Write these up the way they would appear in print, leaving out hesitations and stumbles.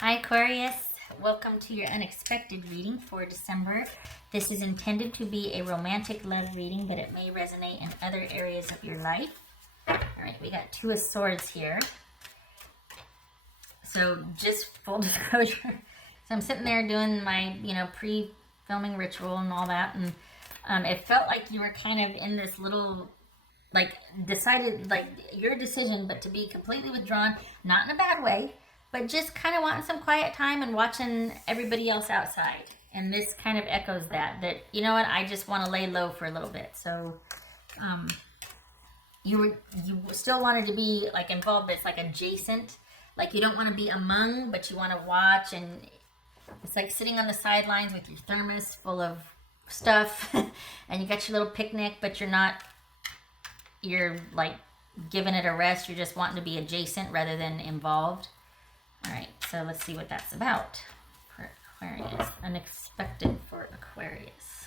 Hi Aquarius, welcome to your unexpected reading for December. This is intended to be a romantic love reading, but it may resonate in other areas of your life. All right, we got Two of Swords here. So just full disclosure, so I'm sitting there doing my, pre-filming ritual and all that, and it felt like you were kind of in this little, decided, your decision, but to be completely withdrawn, not in a bad way, but just kind of wanting some quiet time and watching everybody else outside. And this kind of echoes that, you know what, I just want to lay low for a little bit. So, you still wanted to be like involved, but it's like adjacent. Like you don't want to be among, but you want to watch, and it's like sitting on the sidelines with your thermos full of stuff, and you got your little picnic, but you're like giving it a rest. You're just wanting to be adjacent rather than involved. All right, so let's see what that's about for Aquarius. Unexpected for Aquarius.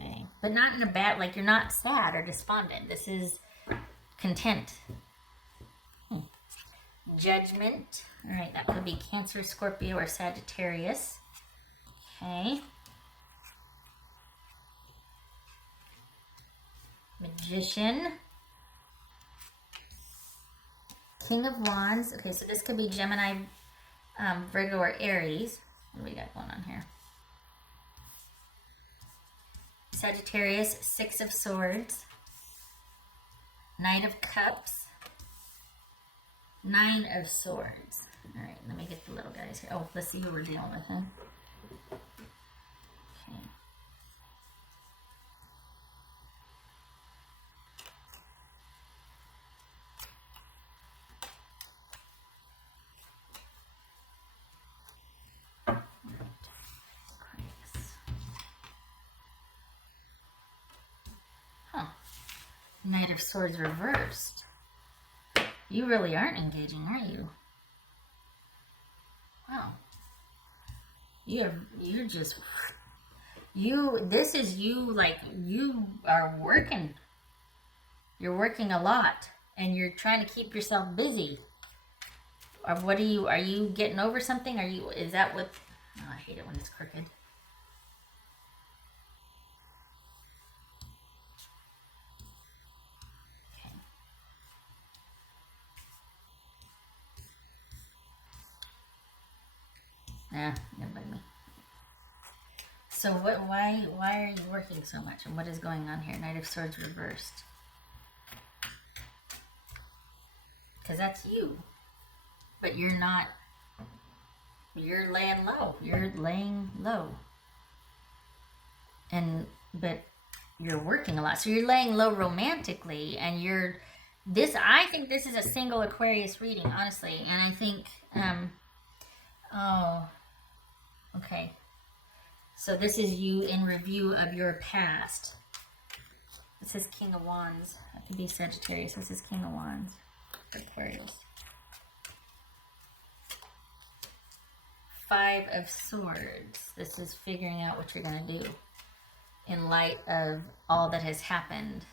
Okay, but not in a bad, like you're not sad or despondent. This is content. Judgment. All right, that could be Cancer, Scorpio, or Sagittarius. Okay. Magician. King of Wands. Okay, so this could be Gemini, Virgo, or Aries. What do we got going on here? Sagittarius, Six of Swords. Knight of Cups. Nine of Swords. All right, let me get the little guys here. Oh, let's see who we're dealing with, huh? Okay. Huh. Knight of Swords reversed. You really aren't engaging, are you? Wow. You're just, this is you, like, you are working. You're working a lot, and you're trying to keep yourself busy. Or what are you getting over something? Is that what, oh, I hate it when it's crooked. Nah, never mind me. So why are you working so much, and what is going on here? Knight of Swords reversed. Because that's you. But you're not, you're laying low. You're laying low. But you're working a lot. So you're laying low romantically, and I think this is a single Aquarius reading, honestly. And I think, oh, okay. So this is you in review of your past. This is King of Wands. That could be Sagittarius. This is King of Wands. Aquarius. Five of Swords. This is figuring out what you're going to do in light of all that has happened.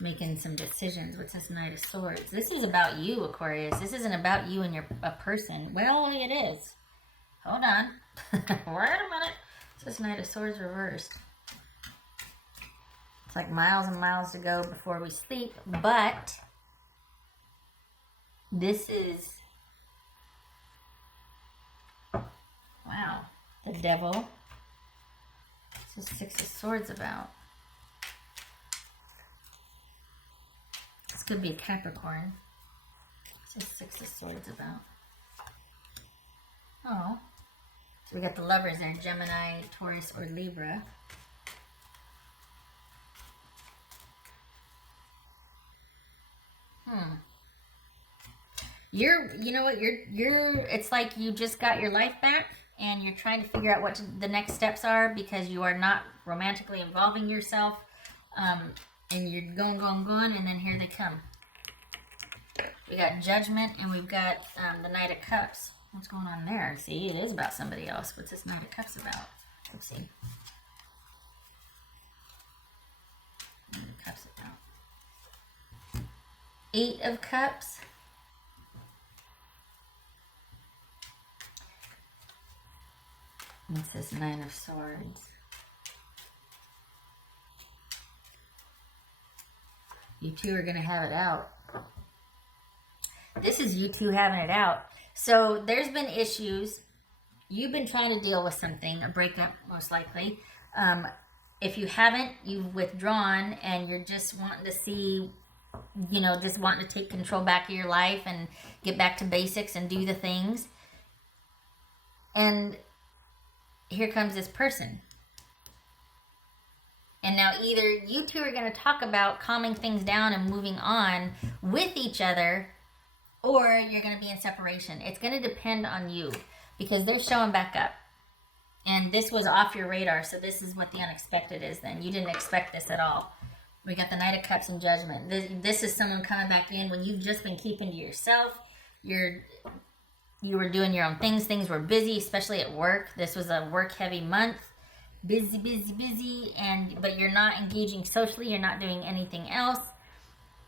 Making some decisions. What's this Knight of Swords? This is about you, Aquarius. This isn't about you and a person. Well, it is. Hold on. Wait a minute. It's this Knight of Swords reversed. It's like miles and miles to go before we sleep, but this is, wow, the Devil. What's this Six of Swords about? This could be a Capricorn. What's this Six of Swords about? Oh. So we got the lovers there, Gemini, Taurus, or Libra. You know what, it's like you just got your life back, and you're trying to figure out what the next steps are, because you are not romantically involving yourself, and you're going, and then here they come. We got Judgment, and we've got the Knight of Cups. What's going on there? See, it is about somebody else. What's this Knight of Cups about? Let's see. Knight of Cups about. Eight of Cups. It's this Nine of Swords. You two are going to have it out. This is you two having it out. So there's been issues. You've been trying to deal with something, a breakup most likely. If you haven't, you've withdrawn and you're just wanting to see, you know, just wanting to take control back of your life and get back to basics and do the things. And here comes this person. And now either you two are going to talk about calming things down and moving on with each other, or you're going to be in separation. It's going to depend on you, because they're showing back up. And this was off your radar, so this is what the unexpected is then. You didn't expect this at all. We got the Knight of Cups and Judgment. This is someone coming back in when you've just been keeping to yourself. You were doing your own things. Things were busy, especially at work. This was a work-heavy month. Busy, busy, busy. But you're not engaging socially. You're not doing anything else.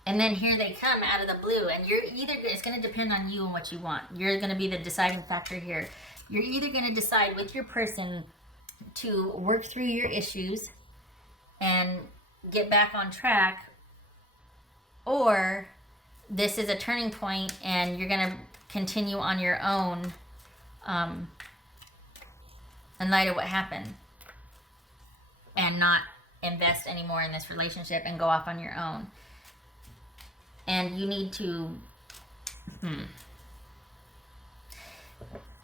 And then here they come out of the blue. And it's going to depend on you and what you want. You're going to be the deciding factor here. You're either going to decide with your person to work through your issues and get back on track, or this is a turning point and you're going to continue on your own in light of what happened and not invest anymore in this relationship and go off on your own. And you need to...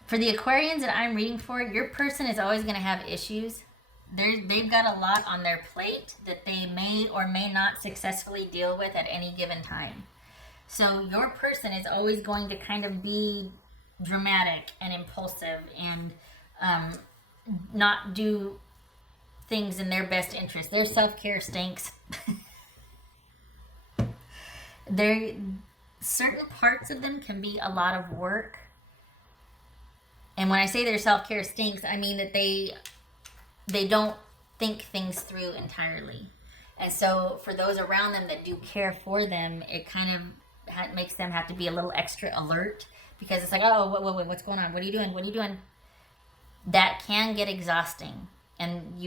For the Aquarians that I'm reading for, your person is always going to have issues. They've got a lot on their plate that they may or may not successfully deal with at any given time. So your person is always going to kind of be dramatic and impulsive and not do things in their best interest. Their self-care stinks. Certain parts of them can be a lot of work. And when I say their self-care stinks, I mean that they don't think things through entirely. And so for those around them that do care for them, it kind of makes them have to be a little extra alert, because it's like, oh, wait, what's going on? What are you doing? What are you doing? That can get exhausting. And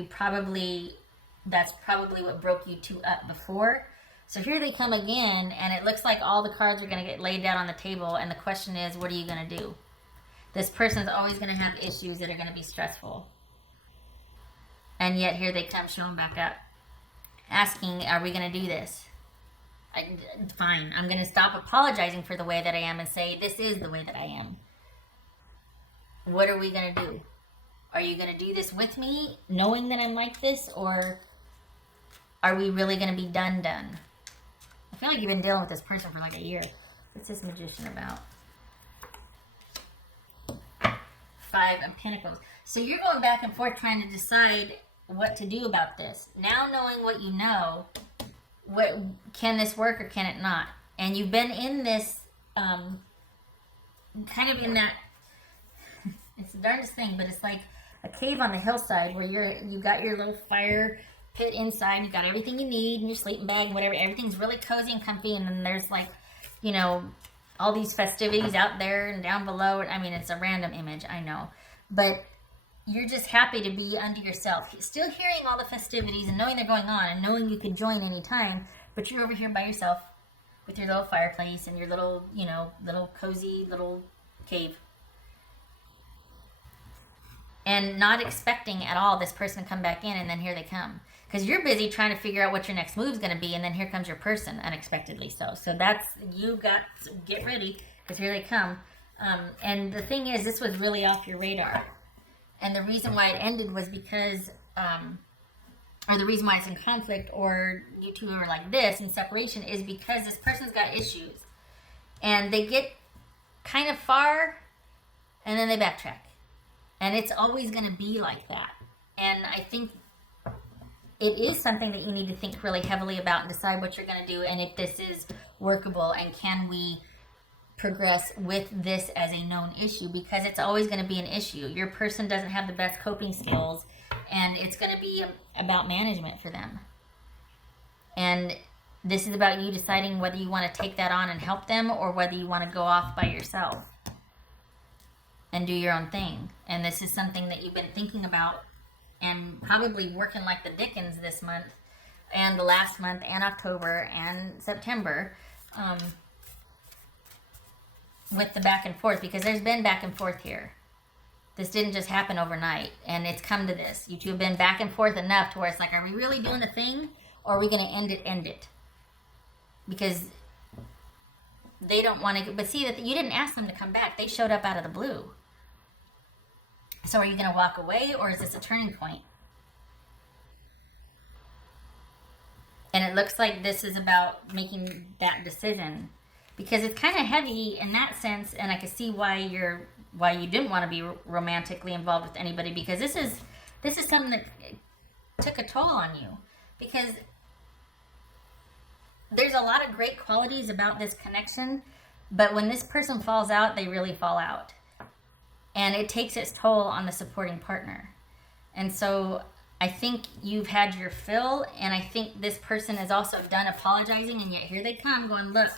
that's probably what broke you two up before. So here they come again, and it looks like all the cards are going to get laid down on the table. And the question is, what are you going to do? This person's always going to have issues that are going to be stressful. And yet here they come showing back up, asking, are we going to do this? Fine, I'm going to stop apologizing for the way that I am and say, this is the way that I am. What are we going to do? Are you going to do this with me, knowing that I'm like this? Or are we really going to be done? I feel like you've been dealing with this person for like a year. What's this Magician about? 5 of Pentacles. So you're going back and forth trying to decide what to do about this. Now knowing what you know, can this work or can it not? And you've been in this, kind of in that, it's the darndest thing, but it's like a cave on the hillside where you got your little fire pit inside, you got everything you need in your sleeping bag and whatever, everything's really cozy and comfy, and then there's like, you know, all these festivities out there and down below. I mean, it's a random image, I know. But you're just happy to be unto yourself. Still hearing all the festivities and knowing they're going on and knowing you can join anytime, but you're over here by yourself with your little fireplace and your little, you know, little cozy little cave. And not expecting at all this person to come back in, and then here they come. Because you're busy trying to figure out what your next move is going to be, and then here comes your person, unexpectedly so. So get ready, because here they come. And the thing is, this was really off your radar. And the reason why it ended was because, or the reason why it's in conflict, or you two are like this in separation, is because this person's got issues. And they get kind of far, and then they backtrack. And it's always going to be like that. And I think it is something that you need to think really heavily about and decide what you're going to do, and if this is workable, and can we progress with this as a known issue, because it's always going to be an issue. Your person doesn't have the best coping skills, and it's going to be about management for them. And this is about you deciding whether you want to take that on and help them, or whether you want to go off by yourself and do your own thing. And this is something that you've been thinking about and probably working like the dickens this month and the last month and October and September, with the back and forth, because there's been back and forth here. This didn't just happen overnight, and it's come to this. You two have been back and forth enough to where it's like, are we really doing the thing, or are we going to end it? Because they don't want to, but see, that you didn't ask them to come back. They showed up out of the blue. So are you going to walk away, or is this a turning point? And it looks like this is about making that decision, because it's kind of heavy in that sense, and I can see why you didn't want to be romantically involved with anybody, because this is something that took a toll on you, because there's a lot of great qualities about this connection, but when this person falls out, they really fall out, and it takes its toll on the supporting partner. And so I think you've had your fill, and I think this person is also done apologizing, and yet here they come going, look,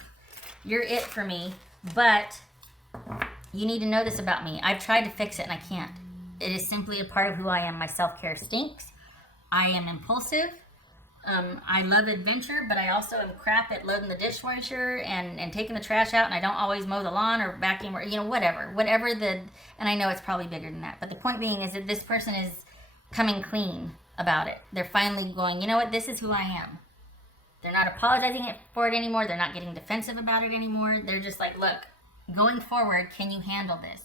you're it for me, but you need to know this about me. I've tried to fix it and I can't. It is simply a part of who I am. My self-care stinks. I am impulsive. I love adventure, but I also am crap at loading the dishwasher and taking the trash out, and I don't always mow the lawn or vacuum or, whatever and I know it's probably bigger than that. But the point being is that this person is coming clean about it. They're finally going, you know what, this is who I am. They're not apologizing for it anymore. They're not getting defensive about it anymore. They're just like, look, going forward, can you handle this?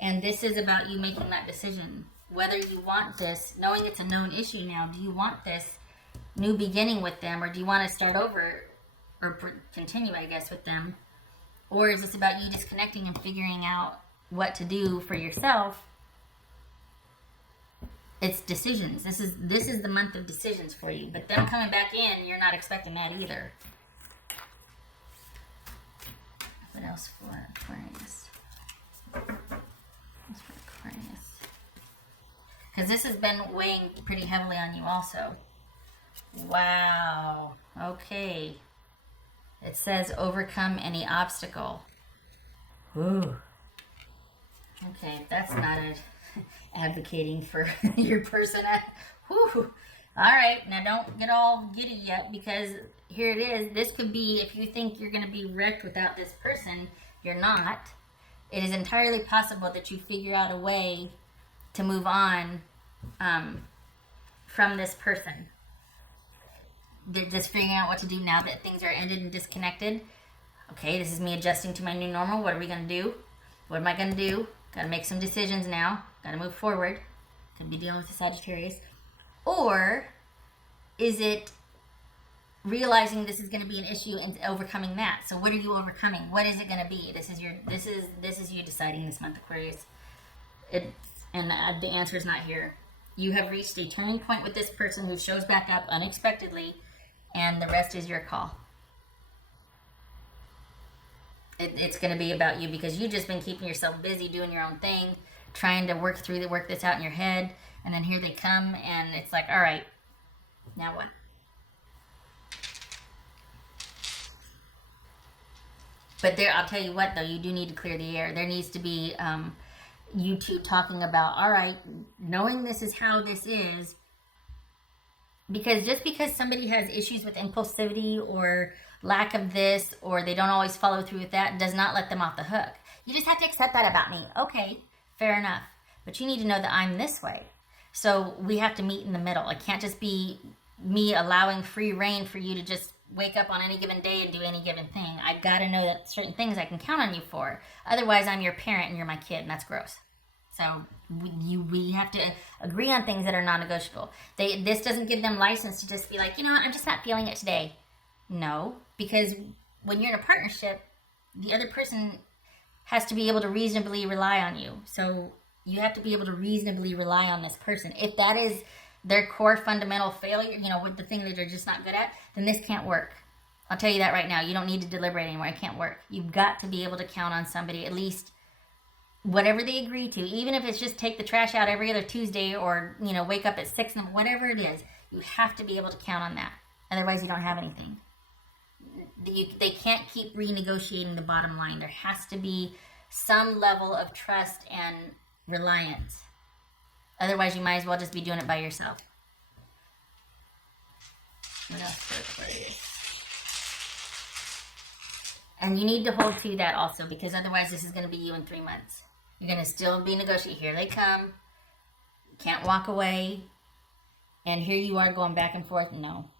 And this is about you making that decision. Whether you want this, knowing it's a known issue now, do you want this new beginning with them, or do you want to start over or continue, I guess, with them? Or is this about you disconnecting and figuring out what to do for yourself? It's decisions. This is the month of decisions for you. But them coming back in, you're not expecting that either. What else for Aquarius? What's for Aquarius? Because this has been weighing pretty heavily on you also. Wow. Okay. It says overcome any obstacle. Ooh. Okay, that's not advocating for your person. Whew. All right, now don't get all giddy yet, because here it is. This could be, if you think you're going to be wrecked without this person, you're not. It is entirely possible that you figure out a way to move on from this person. They're just figuring out what to do now that things are ended and disconnected. Okay, this is me adjusting to my new normal. What are we going to do? What am I going to do? Got to make some decisions now. Got to move forward. Could be dealing with the Sagittarius. Or is it realizing this is going to be an issue and overcoming that? So what are you overcoming? What is it going to be? This is you deciding this month, Aquarius. The answer is not here. You have reached a turning point with this person who shows back up unexpectedly, and the rest is your call. It's going to be about you, because you've just been keeping yourself busy doing your own thing, trying to work this out in your head, and then here they come, and it's like, all right, now what? But I'll tell you what, though, you do need to clear the air. There needs to be you two talking about, all right, knowing this is how this is, because just because somebody has issues with impulsivity or lack of this, or they don't always follow through with that, does not let them off the hook. You just have to accept that about me. Okay, fair enough. But you need to know that I'm this way. So we have to meet in the middle. It can't just be me allowing free reign for you to just wake up on any given day and do any given thing. I got to know that certain things I can count on you for. Otherwise, I'm your parent and you're my kid, and that's gross. So we have to agree on things that are non-negotiable. This doesn't give them license to just be like, I'm just not feeling it today. No, because when you're in a partnership, the other person has to be able to reasonably rely on you. So you have to be able to reasonably rely on this person. If that is their core fundamental failure, with the thing that they're just not good at, then this can't work. I'll tell you that right now. You don't need to deliberate anymore. It can't work. You've got to be able to count on somebody, at least whatever they agree to, even if it's just take the trash out every other Tuesday, or, wake up at 6, whatever it is, you have to be able to count on that. Otherwise, you don't have anything. They can't keep renegotiating the bottom line. There has to be some level of trust and reliance. Otherwise, you might as well just be doing it by yourself. What else for Aquarius? And you need to hold to that also, because otherwise this is going to be you in 3 months. You're going to still be negotiating. Here they come. Can't walk away. And here you are going back and forth. No.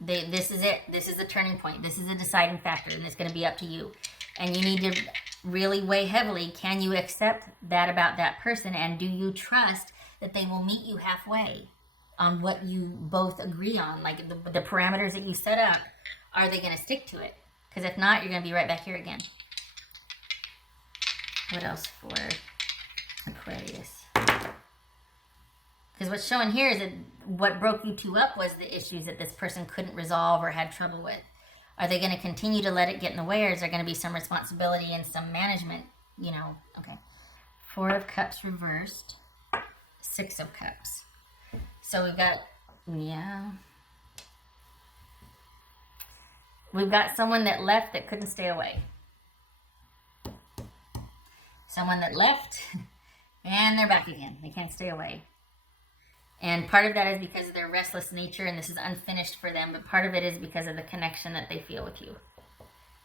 This is it. This is the turning point. This is a deciding factor, and it's going to be up to you. And you need to really weigh heavily. Can you accept that about that person? And do you trust that they will meet you halfway on what you both agree on? Like the parameters that you set up, are they going to stick to it? Because if not, you're going to be right back here again. What else for Aquarius? Because what's showing here is that what broke you two up was the issues that this person couldn't resolve or had trouble with. Are they going to continue to let it get in the way, or is there going to be some responsibility and some management? You know, okay. 4 of Cups reversed. 6 of Cups. So we've got, yeah. We've got someone that left that couldn't stay away. Someone that left, and they're back again. They can't stay away. And part of that is because of their restless nature, and this is unfinished for them, but part of it is because of the connection that they feel with you.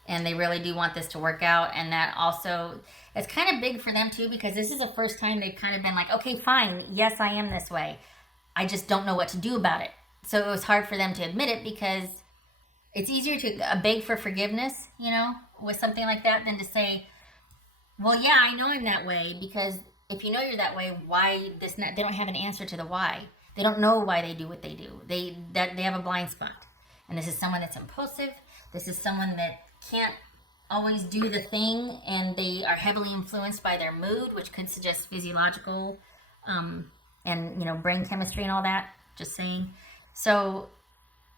And they really do want this to work out, and that also, it's kind of big for them too, because this is the first time they've kind of been like, okay, fine, yes, I am this way. I just don't know what to do about it. So it was hard for them to admit it, because it's easier to beg for forgiveness, you know, with something like that, than to say, well, yeah, I know I'm that way, because if you know you're that way, why this? They don't have an answer to the why. They don't know why they do what they do. They have a blind spot. And this is someone that's impulsive. This is someone that can't always do the thing, and they are heavily influenced by their mood, which could suggest physiological and, you know, brain chemistry and all that. Just saying. So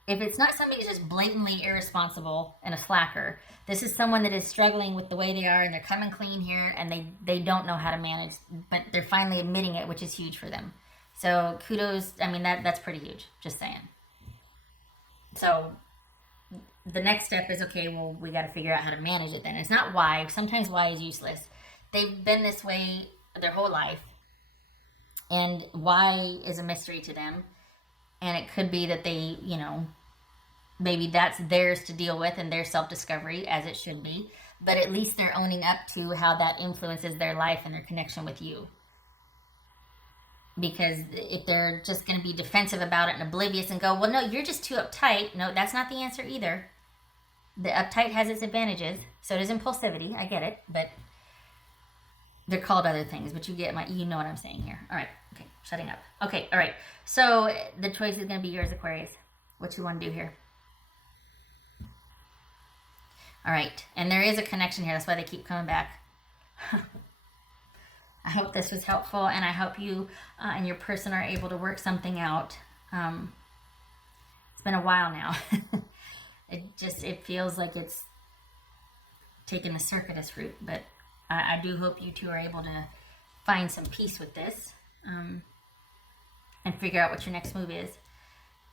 if it's not somebody who's just blatantly irresponsible and a slacker, this is someone that is struggling with the way they are, and they're coming clean here, and they don't know how to manage, but they're finally admitting it, which is huge for them. So kudos. I mean, that's pretty huge. Just saying. So the next step is, okay, well, we got to figure out how to manage it then. It's not why. Sometimes why is useless. They've been this way their whole life, and why is a mystery to them. And it could be that they, you know, maybe that's theirs to deal with and their self-discovery, as it should be. But at least they're owning up to how that influences their life and their connection with you. Because if they're just going to be defensive about it and oblivious and go, well, no, you're just too uptight. No, that's not the answer either. The uptight has its advantages. So does impulsivity. I get it. But they're called other things. But you know what I'm saying here. All right. Okay. Shutting up. Okay. All right. So the choice is going to be yours, Aquarius. What you want to do here. All right. And there is a connection here. That's why they keep coming back. I hope this was helpful, and I hope you and your person are able to work something out. It's been a while now. It feels like it's taken the circuitous route, but I do hope you two are able to find some peace with this and figure out what your next move is.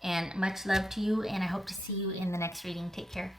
And much love to you, and I hope to see you in the next reading. Take care.